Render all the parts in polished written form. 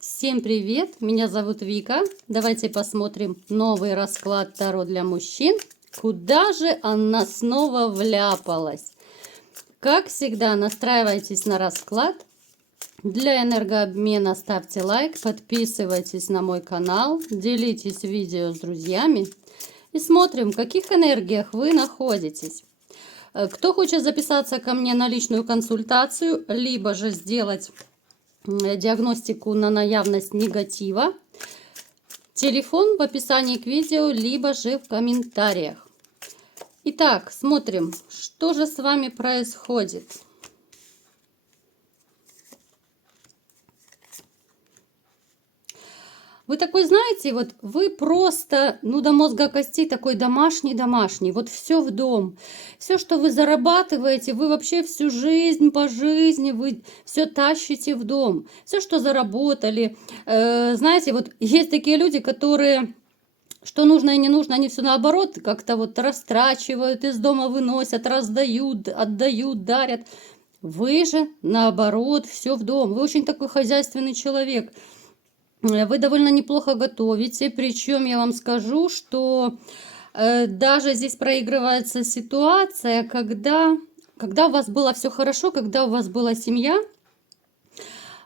Всем привет! Меня зовут Вика. Давайте посмотрим новый расклад Таро для мужчин. Куда же она снова вляпалась? Как всегда, настраивайтесь на расклад. Для энергообмена ставьте лайк, подписывайтесь на мой канал, делитесь видео с друзьями и смотрим, в каких энергиях вы находитесь. Кто хочет записаться ко мне на личную консультацию, либо же сделать диагностику на наявность негатива, телефон в описании к видео, либо же в комментариях. Итак, смотрим, что же с вами происходит. Вы такой, знаете, вот вы просто, до мозга костей такой домашний. Вот все в дом. Все, что вы зарабатываете, вы вообще всю жизнь по жизни, вы все тащите в дом. Все, что заработали. Знаете, вот есть такие люди, которые, что нужно и не нужно, они все наоборот как-то вот растрачивают, из дома выносят, раздают, отдают, дарят. Вы же наоборот все в дом. Вы очень такой хозяйственный человек. Вы довольно неплохо готовите, причем я вам скажу, что даже здесь проигрывается ситуация, когда у вас было все хорошо, когда у вас была семья,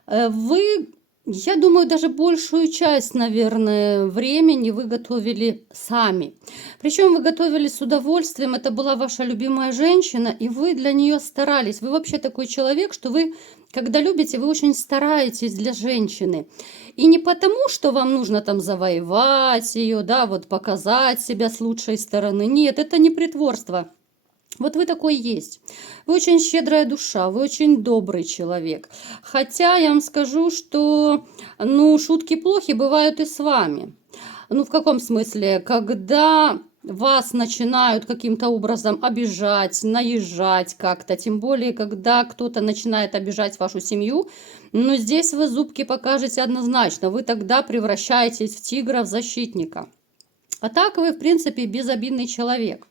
вы, я думаю, даже большую часть, наверное, времени вы готовили сами. Причем вы готовили с удовольствием, это была ваша любимая женщина, и вы для нее старались. Вы вообще такой человек, что вы, когда любите, вы очень стараетесь для женщины. И не потому, что вам нужно там завоевать ее, да, вот показать себя с лучшей стороны. Нет, это не притворство. Вот вы такой есть. Вы очень щедрая душа, вы очень добрый человек. Хотя я вам скажу, что, шутки плохи бывают и с вами. В каком смысле? Когда вас начинают каким-то образом обижать, наезжать как-то, тем более, когда кто-то начинает обижать вашу семью, но здесь вы зубки покажете однозначно, вы тогда превращаетесь в тигра-защитника. А так вы, в принципе, безобидный человек.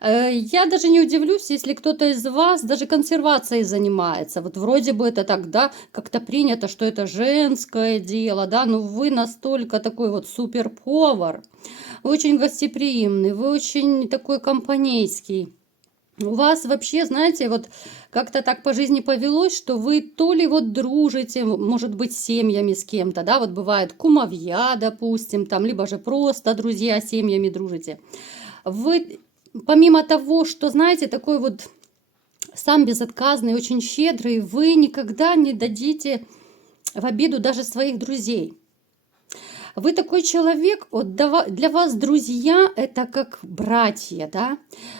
Я даже не удивлюсь, если кто-то из вас даже консервацией занимается. Вот вроде бы это так, да, как-то принято, что это женское дело, да, но вы настолько такой вот суперповар, вы очень гостеприимный, вы очень такой компанейский. У вас вообще, знаете, вот как-то так по жизни повелось, что вы то ли вот дружите, может быть, с семьями с кем-то, да, вот бывает кумовья, допустим, там, либо же просто друзья с семьями дружите. Вы, помимо того, что, знаете, такой вот сам безотказный, очень щедрый, вы никогда не дадите в обиду даже своих друзей. Вы такой человек, вот для вас друзья это как братья, да,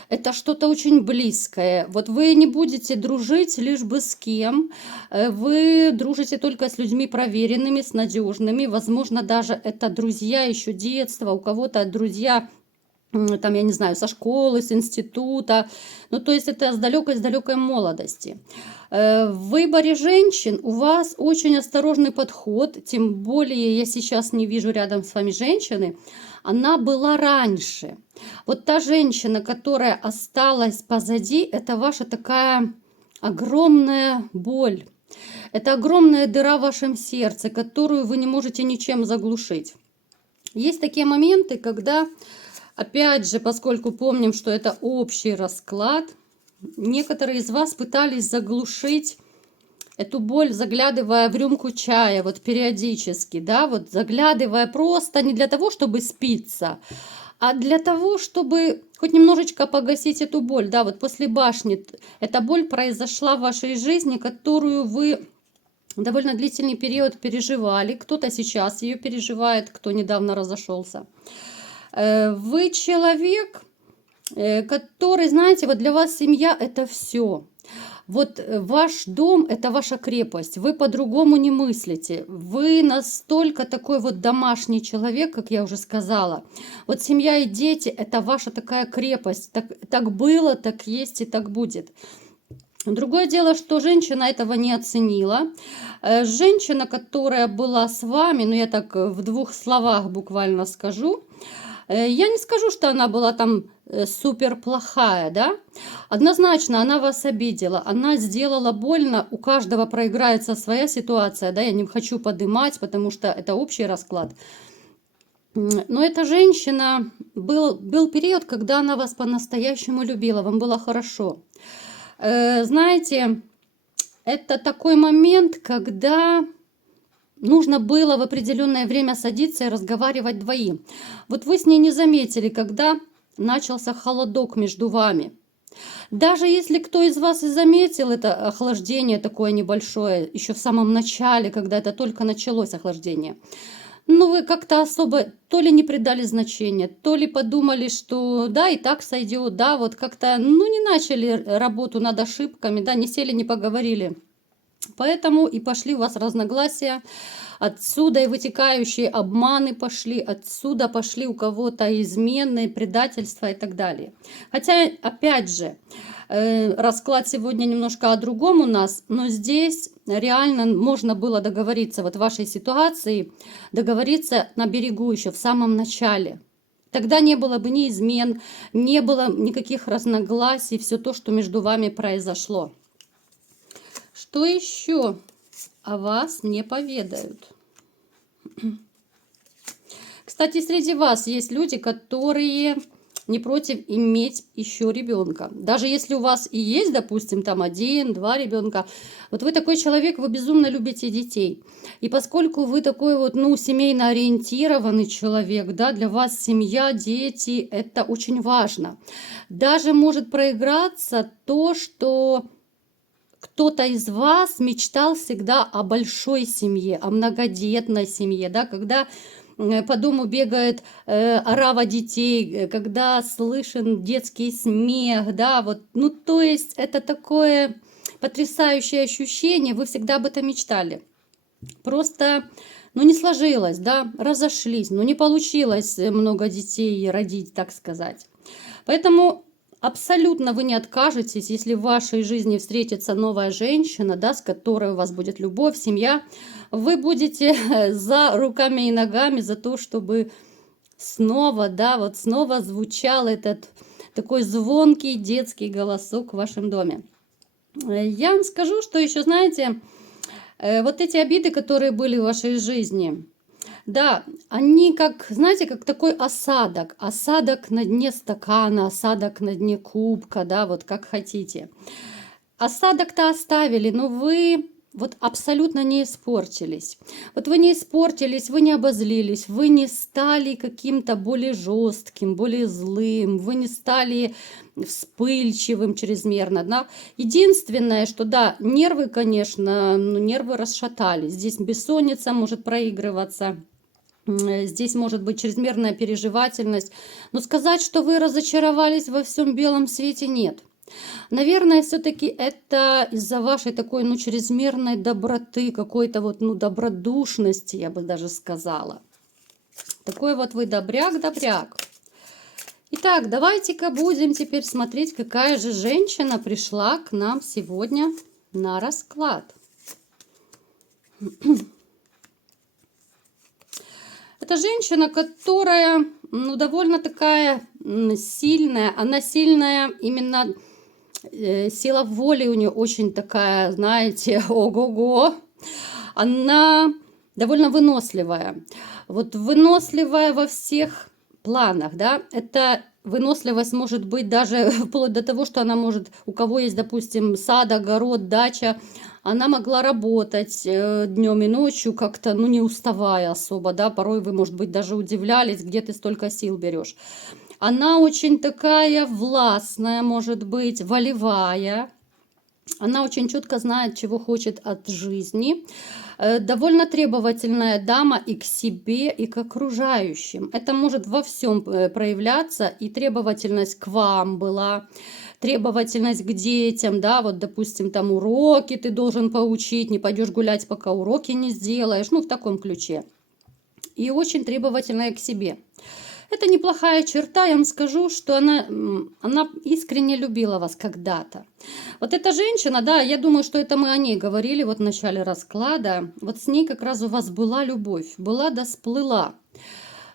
это что-то очень близкое. Вот вы не будете дружить лишь бы с кем, вы дружите только с людьми проверенными, с надежными, возможно, даже это друзья еще детства, у кого-то друзья, там, я не знаю, со школы, с института, то есть это с далекой молодости. В выборе женщин у вас очень осторожный подход, тем более я сейчас не вижу рядом с вами женщины, она была раньше. Вот та женщина, которая осталась позади, это ваша такая огромная боль, это огромная дыра в вашем сердце, которую вы не можете ничем заглушить. Есть такие моменты, когда, опять же, поскольку помним, что это общий расклад, некоторые из вас пытались заглушить эту боль, заглядывая в рюмку чая, вот периодически, да, вот заглядывая просто не для того, чтобы спиться, а для того, чтобы хоть немножечко погасить эту боль, да, вот после башни эта боль произошла в вашей жизни, которую вы довольно длительный период переживали, кто-то сейчас ее переживает, кто недавно разошелся. Вы человек, который, знаете, вот для вас семья это все. Вот ваш дом это ваша крепость, вы по-другому не мыслите, вы настолько такой вот домашний человек, как я уже сказала. Вот семья и дети это ваша такая крепость, так было, так есть и так будет. Другое дело, что женщина этого не оценила. Женщина, которая была с вами, я так в двух словах буквально скажу, Я не скажу, что она была там супер плохая, да. Однозначно она вас обидела, она сделала больно, у каждого проиграется своя ситуация, да, я не хочу подымать, потому что это общий расклад. Но эта женщина, был период, когда она вас по-настоящему любила, вам было хорошо. Знаете, это такой момент, когда нужно было в определенное время садиться и разговаривать двоим. Вот вы с ней не заметили, когда начался холодок между вами. Даже если кто из вас и заметил это охлаждение такое небольшое, еще в самом начале, когда это только началось охлаждение, ну вы как-то особо то ли не придали значения, то ли подумали, что да, и так сойдет, да, вот как-то, ну не начали работу над ошибками, да, не сели, не поговорили. Поэтому и пошли у вас разногласия, отсюда и вытекающие обманы пошли, отсюда пошли у кого-то измены, предательства и так далее. Хотя, опять же, расклад сегодня немножко о другом у нас, но здесь реально можно было договориться, вот в вашей ситуации, договориться на берегу еще в самом начале. Тогда не было бы ни измен, не было никаких разногласий, все то, что между вами произошло. Что еще о вас мне поведают? Кстати, среди вас есть люди, которые не против иметь еще ребенка. Даже если у вас и есть, допустим, там 1-2 ребенка, вот вы такой человек, вы безумно любите детей. И поскольку вы такой вот, ну, семейно ориентированный человек, да, для вас семья, дети, это очень важно. Даже может проиграться то, что кто-то из вас мечтал всегда о большой семье, о многодетной семье, да, когда по дому бегает орава детей, когда слышен детский смех, да, вот, ну, то есть это такое потрясающее ощущение, вы всегда об этом мечтали. Просто, ну, не сложилось, да, разошлись, ну, не получилось много детей родить, так сказать. Поэтому абсолютно вы не откажетесь, если в вашей жизни встретится новая женщина, да, с которой у вас будет любовь, семья, вы будете за руками и ногами за то, чтобы снова, да, вот снова звучал этот такой звонкий детский голосок в вашем доме. Я вам скажу, что еще, знаете, вот эти обиды, которые были в вашей жизни, да, они как, знаете, как такой осадок. Осадок на дне стакана, осадок на дне кубка, да, вот как хотите. Осадок-то оставили, но вы вот абсолютно не испортились. Вот вы не испортились, вы не обозлились, вы не стали каким-то более жестким, более злым, вы не стали вспыльчивым чрезмерно. Да? Единственное, что да, нервы, конечно, нервы расшатались. Здесь бессонница может проигрываться. Здесь может быть чрезмерная переживательность. Но сказать, что вы разочаровались во всем белом свете, нет. Наверное, все-таки это из-за вашей такой, ну, чрезмерной доброты, какой-то вот, ну, добродушности, я бы даже сказала. Такой вот вы добряк-добряк. Итак, давайте-ка будем теперь смотреть, какая же женщина пришла к нам сегодня на расклад. Это женщина, которая, ну, довольно такая сильная. Она сильная именно... Сила воли у нее очень такая, знаете, ого-го. Она довольно выносливая. Вот выносливая во всех планах, да. Это выносливость может быть даже вплоть до того, что она может, у кого есть, допустим, сад, огород, дача, она могла работать днем и ночью как-то, ну, не уставая особо, да. Порой вы, может быть, даже удивлялись, где ты столько сил берешь. Она очень такая властная, может быть, волевая. Она очень четко знает, чего хочет от жизни. Довольно требовательная дама и к себе, и к окружающим. Это может во всем проявляться. И требовательность к вам была, требовательность к детям, да, вот, допустим, там уроки ты должен поучить, не пойдешь гулять, пока уроки не сделаешь, ну, в таком ключе. И очень требовательная к себе. Это неплохая черта, я вам скажу, что она искренне любила вас когда-то. Вот эта женщина, да, я думаю, что это мы о ней говорили вот в начале расклада. Вот с ней как раз у вас была любовь, была да сплыла.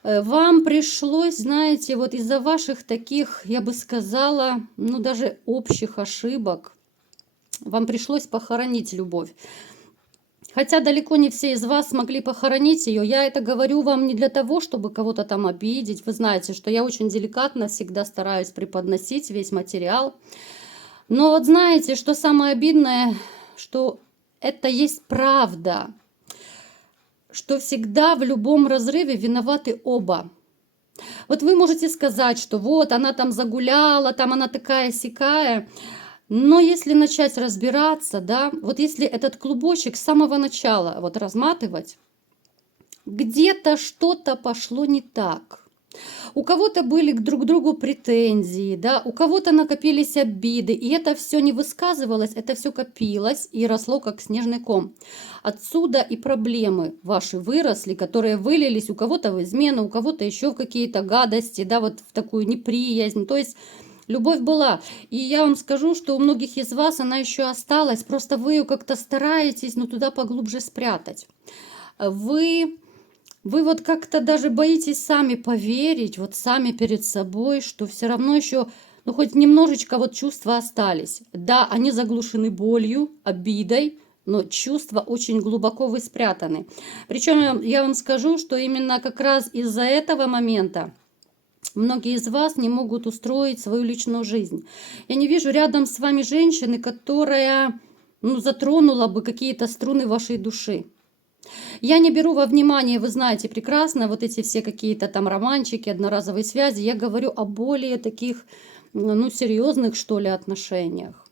Вам пришлось, знаете, вот из-за ваших таких, я бы сказала, ну даже общих ошибок, вам пришлось похоронить любовь. Хотя далеко не все из вас смогли похоронить ее. Я это говорю вам не для того, чтобы кого-то там обидеть. Вы знаете, что я очень деликатно всегда стараюсь преподносить весь материал. Но вот знаете, что самое обидное, что это есть правда, что всегда в любом разрыве виноваты оба. Вот вы можете сказать, что вот она там загуляла, там она такая-сякая. Но если начать разбираться, да, вот если этот клубочек с самого начала вот разматывать, где-то что-то пошло не так. У кого-то были друг к другу претензии, да, у кого-то накопились обиды, и это все не высказывалось, это все копилось и росло как снежный ком. Отсюда и проблемы ваши выросли, которые вылились у кого-то в измену, у кого-то еще в какие-то гадости, да, вот в такую неприязнь. То есть любовь была. И я вам скажу, что у многих из вас она еще осталась, просто вы ее как-то стараетесь, ну, туда поглубже спрятать. Вы вот как-то даже боитесь сами поверить, вот сами перед собой, что все равно еще, ну, хоть немножечко вот чувства остались. Да, они заглушены болью, обидой, но чувства очень глубоко вы спрятаны. Причем я вам скажу, что именно как раз из-за этого момента многие из вас не могут устроить свою личную жизнь. Я не вижу рядом с вами женщины, которая, ну, затронула бы какие-то струны вашей души. Я не беру во внимание, вы знаете прекрасно, вот эти все какие-то там романчики, одноразовые связи. Я говорю о более таких, ну, серьезных, что ли, отношениях.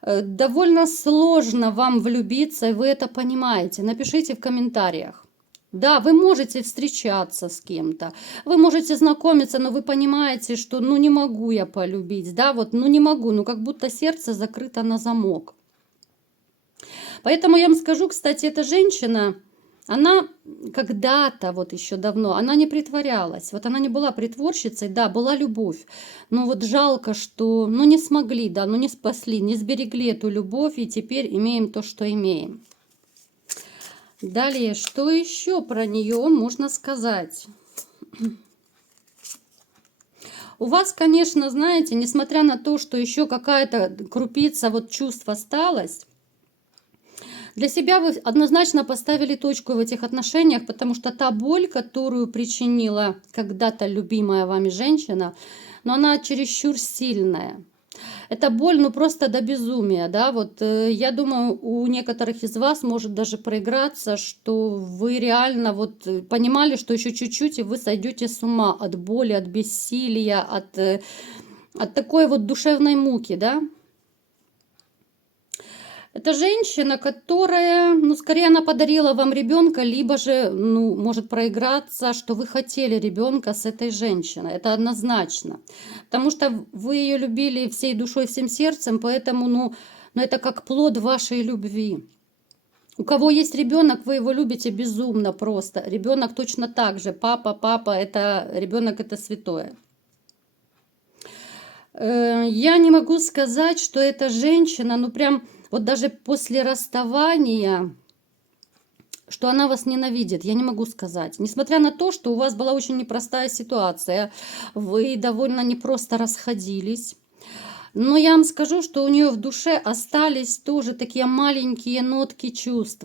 Довольно сложно вам влюбиться, и вы это понимаете. Напишите в комментариях. Да, вы можете встречаться с кем-то, вы можете знакомиться, но вы понимаете, что ну не могу я полюбить, да, вот ну не могу, ну как будто сердце закрыто на замок. Поэтому я вам скажу, кстати, эта женщина, она когда-то, вот еще давно, она не притворялась. Вот она не была притворщицей, да, была любовь. Но вот жалко, что, ну, не смогли, да, ну, не спасли, не сберегли эту любовь, и теперь имеем то, что имеем. Далее, что еще про нее можно сказать? У вас, конечно, знаете, несмотря на то, что еще какая-то крупица вот чувств осталась, для себя вы однозначно поставили точку в этих отношениях, потому что та боль, которую причинила когда-то любимая вами женщина, но она чересчур сильная. Эта боль, ну, просто до безумия, да, вот я думаю, у некоторых из вас может даже проиграться, что вы реально вот понимали, что еще чуть-чуть, и вы сойдете с ума от боли, от бессилия, от такой вот душевной муки, да. Это женщина, которая, ну, скорее она подарила вам ребенка, либо же, ну, может проиграться, что вы хотели ребенка с этой женщиной. Это однозначно. Потому что вы ее любили всей душой, всем сердцем, поэтому, ну это как плод вашей любви. У кого есть ребенок, вы его любите безумно просто. Ребенок точно так же. Папа, это ребенок, это святое. Я не могу сказать, что эта женщина, ну прям... Вот даже после расставания, что она вас ненавидит, я не могу сказать. Несмотря на то, что у вас была очень непростая ситуация, вы довольно непросто расходились. Но я вам скажу, что у нее в душе остались тоже такие маленькие нотки чувств.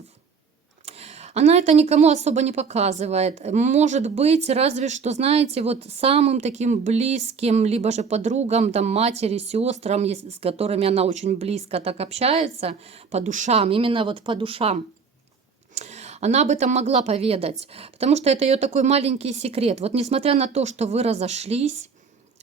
Она это никому особо не показывает. Может быть, разве что, знаете, вот самым таким близким, либо же подругам, там, матери, сестрам, с которыми она очень близко так общается, по душам, именно вот по душам. Она об этом могла поведать, потому что это ее такой маленький секрет. Вот несмотря на то, что вы разошлись,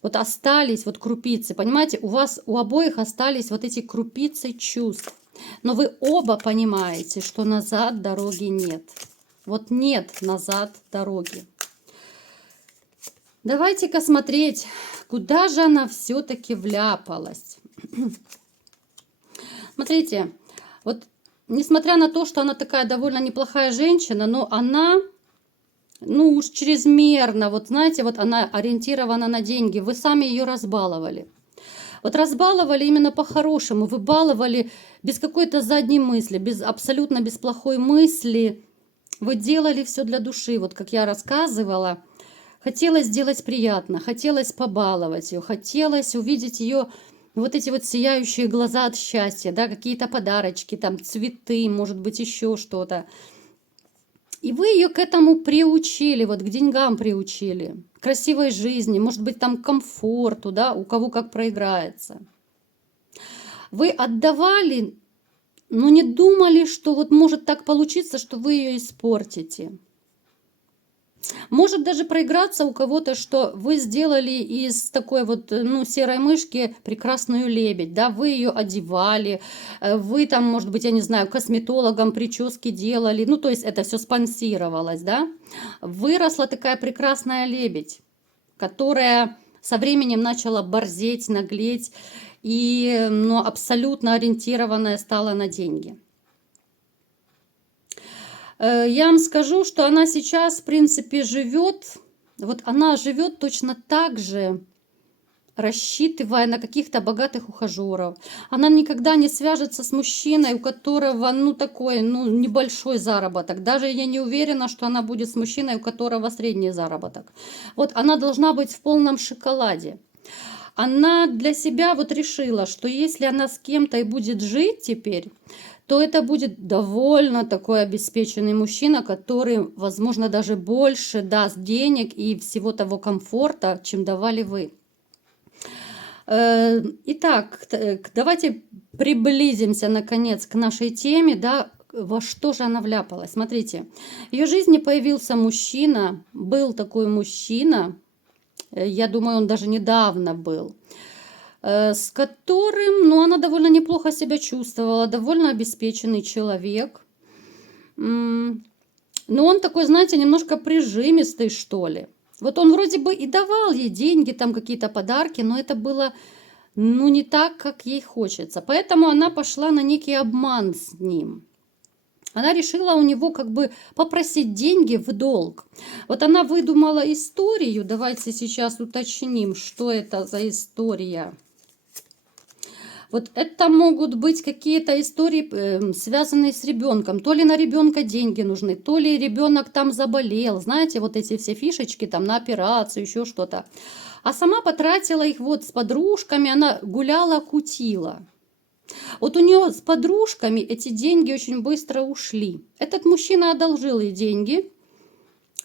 вот остались вот крупицы, понимаете, у вас у обоих остались вот эти крупицы чувств. Но вы оба понимаете, что назад дороги нет. Вот нет назад дороги. Давайте-ка смотреть, куда же она все-таки вляпалась. Смотрите, вот несмотря на то, что она такая довольно неплохая женщина, но она, ну уж чрезмерно, вот знаете, вот она ориентирована на деньги. Вы сами ее разбаловали. Вот разбаловали именно по-хорошему, вы баловали без какой-то задней мысли, абсолютно без плохой мысли. Вы делали все для души, вот как я рассказывала. Хотелось сделать приятно, хотелось побаловать ее, хотелось увидеть ее вот эти вот сияющие глаза от счастья, да, какие-то подарочки, там цветы, может быть, еще что-то. И вы ее к этому приучили, вот к деньгам приучили, к красивой жизни, может быть, там к комфорту, да, у кого как проиграется. Вы отдавали, но не думали, что вот может так получиться, что вы ее испортите. Может даже проиграться у кого-то, что вы сделали из такой вот, ну, серой мышки прекрасную лебедь, да, вы ее одевали, вы там, может быть, я не знаю, косметологам прически делали, ну, то есть это все спонсировалось, да. Выросла такая прекрасная лебедь, которая со временем начала борзеть, наглеть и, ну, абсолютно ориентированная стала на деньги. Я вам скажу, что она сейчас, в принципе, живет, вот она живет точно так же, рассчитывая на каких-то богатых ухажеров. Она никогда не свяжется с мужчиной, у которого, ну, такой, ну, небольшой заработок. Даже я не уверена, что она будет с мужчиной, у которого средний заработок. Вот она должна быть в полном шоколаде. Она для себя вот решила, что если она с кем-то и будет жить теперь, то это будет довольно такой обеспеченный мужчина, который, возможно, даже больше даст денег и всего того комфорта, чем давали вы. Итак, давайте приблизимся, наконец, к нашей теме, да, во что же она вляпалась. Смотрите, в ее жизни появился мужчина, был такой мужчина, я думаю, он даже недавно был, с которым, ну, она довольно неплохо себя чувствовала, довольно обеспеченный человек. Но он такой, знаете, немножко прижимистый, что ли. Вот он вроде бы и давал ей деньги, там какие-то подарки, но это было, ну, не так, как ей хочется. Поэтому она пошла на некий обман с ним. Она решила у него как бы попросить деньги в долг. Вот она выдумала историю. Давайте сейчас уточним, что это за история. Вот это могут быть какие-то истории, связанные с ребенком. То ли на ребенка деньги нужны, то ли ребенок там заболел. Знаете, вот эти все фишечки там на операцию, еще что-то. А сама потратила их вот с подружками, она гуляла, кутила. Вот у нее с подружками эти деньги очень быстро ушли. Этот мужчина одолжил ей деньги,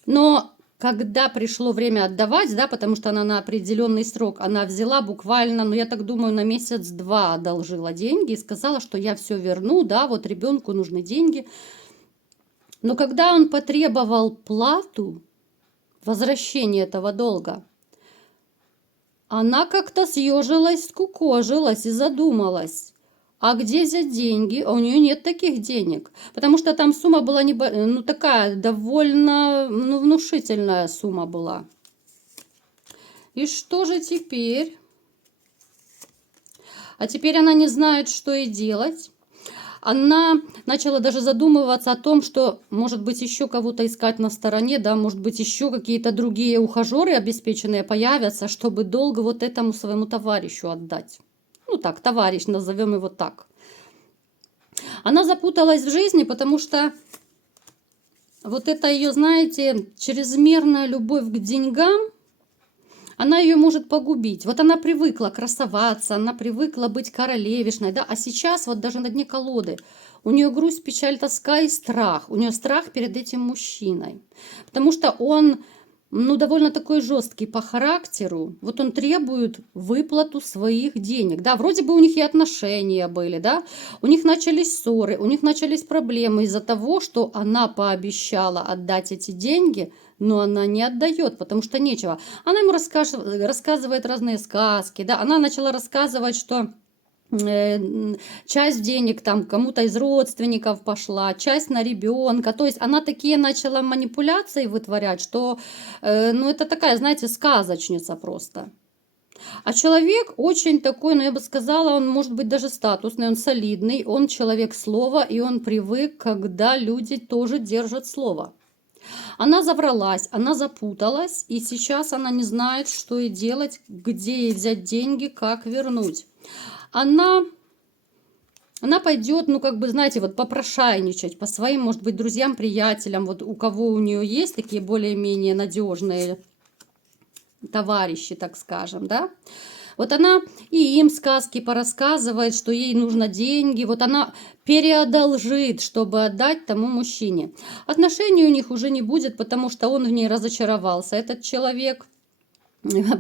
но когда пришло время отдавать, да, потому что она на определенный срок, она взяла буквально, ну я так думаю, на месяц-два одолжила деньги и сказала, что я все верну, да, вот ребенку нужны деньги. Но когда он потребовал плату, возвращение этого долга, она как-то съежилась, скукожилась и задумалась. А где взять деньги? А у нее нет таких денег. Потому что там сумма была ну, такая довольно, ну, внушительная сумма была. И что же теперь? А теперь она не знает, что и делать. Она начала даже задумываться о том, что, может быть, еще кого-то искать на стороне, да, может быть, еще какие-то другие ухажеры обеспеченные появятся, чтобы долго вот этому своему товарищу отдать. Ну так, товарищ, назовем его так. Она запуталась в жизни, потому что вот это ее, знаете, чрезмерная любовь к деньгам, она ее может погубить. Вот она привыкла красоваться, она привыкла быть королевишной, да, а сейчас вот даже на дне колоды у нее грусть, печаль, тоска и страх. У нее страх перед этим мужчиной, потому что он, ну, довольно такой жесткий по характеру. Вот он требует выплату своих денег. Да, вроде бы у них и отношения были, да, у них начались ссоры, у них начались проблемы из-за того, что она пообещала отдать эти деньги, но она не отдает, потому что нечего. Она ему рассказывает разные сказки, да, она начала рассказывать, что часть денег там кому-то из родственников пошла, часть на ребенка. То есть она такие начала манипуляции вытворять, что, ну, это такая, знаете, сказочница просто. А человек очень такой, ну, я бы сказала, он может быть даже статусный, он солидный, он человек слова, и он привык, когда люди тоже держат слово. Она завралась, она запуталась, и сейчас она не знает, что ей делать, где ей взять деньги, как вернуть. Она пойдет, ну, как бы, знаете, вот попрошайничать по своим, может быть, друзьям, приятелям, вот у кого у нее есть такие более-менее надежные товарищи, так скажем, да. Вот она и им сказки порассказывает, что ей нужно деньги, вот она переодолжит, чтобы отдать тому мужчине. Отношений у них уже не будет, потому что он в ней разочаровался, этот человек.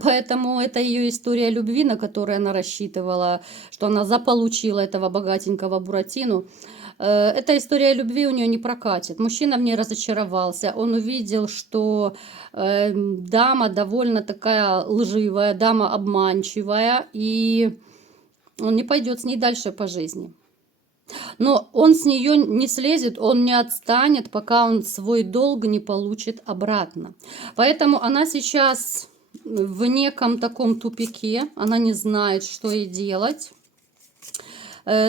Поэтому это ее история любви, на которую она рассчитывала, что она заполучила этого богатенького Буратино. Эта история любви у нее не прокатит. Мужчина в ней разочаровался. Он увидел, что дама довольно такая лживая, дама обманчивая, и он не пойдет с ней дальше по жизни. Но он с нее не слезет, он не отстанет, пока он свой долг не получит обратно. Поэтому она сейчас в неком таком тупике, она не знает, что ей делать.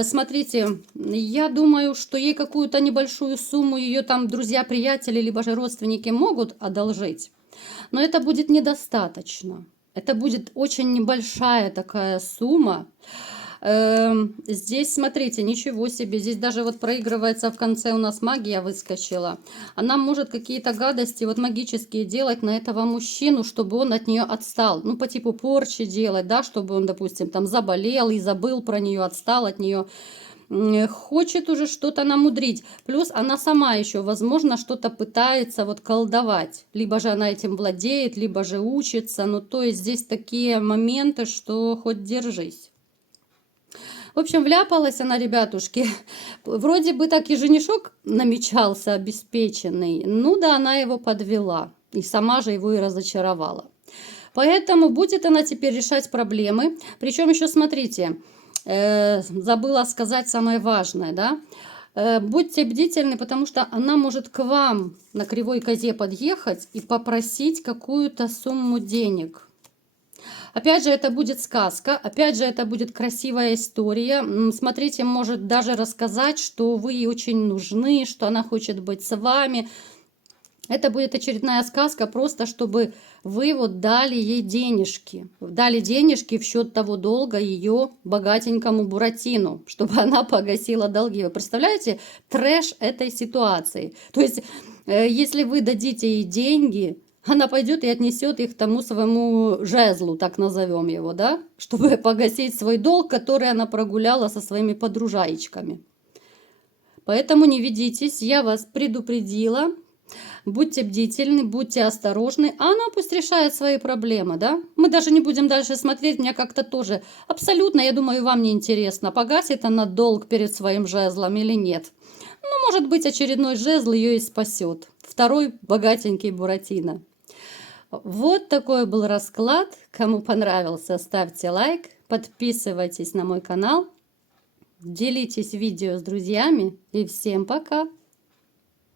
Смотрите, я думаю, что ей какую-то небольшую сумму ее там друзья, приятели, либо же родственники могут одолжить. Но это будет недостаточно. Это будет очень небольшая такая сумма. Здесь, смотрите, ничего себе. Здесь даже вот проигрывается в конце у нас магия выскочила. Она может какие-то гадости вот магические делать на этого мужчину, чтобы он от нее отстал. Ну, по типу порчи делать, да, чтобы он, допустим, там заболел и забыл про нее, отстал от нее. Хочет уже что-то намудрить. Плюс она сама еще, возможно, что-то пытается вот колдовать. Либо же она этим владеет, либо же учится. Ну, то есть здесь такие моменты, что хоть держись. В общем, вляпалась она, ребятушки. Вроде бы так и женишок намечался обеспеченный. Ну да, она его подвела. И сама же его и разочаровала. Поэтому будет она теперь решать проблемы. Причем еще, смотрите, забыла сказать самое важное, да. Будьте бдительны, потому что она может к вам на кривой козе подъехать и попросить какую-то сумму денег. Опять же, это будет сказка, опять же, это будет красивая история. Смотрите, может даже рассказать, что вы ей очень нужны, что она хочет быть с вами. Это будет очередная сказка, просто чтобы вы вот дали ей денежки. Дали денежки в счет того долга ее богатенькому Буратино, чтобы она погасила долги. Вы представляете трэш этой ситуации? То есть, если вы дадите ей деньги, она пойдет и отнесет их тому своему жезлу, так назовем его, да, чтобы погасить свой долг, который она прогуляла со своими подружаечками. Поэтому не ведитесь, я вас предупредила. Будьте бдительны, будьте осторожны, а она пусть решает свои проблемы, да. Мы даже не будем дальше смотреть, мне как-то тоже абсолютно, я думаю, вам не интересно, погасит она долг перед своим жезлом или нет. Ну, может быть, очередной жезл ее и спасет. Второй богатенький Буратино. Вот такой был расклад. Кому понравился, ставьте лайк, подписывайтесь на мой канал, делитесь видео с друзьями и всем пока!